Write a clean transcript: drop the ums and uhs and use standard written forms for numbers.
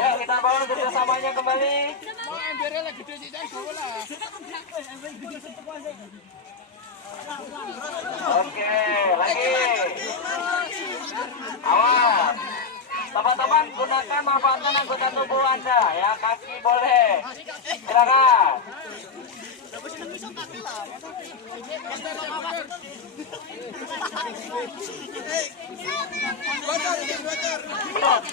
Ya, kita bangun kerjasamanya kembali. Oke, lagi. Awas. Teman-teman gunakan manfaatkan anggota tubuh Anda ya, kaki boleh. Silakan.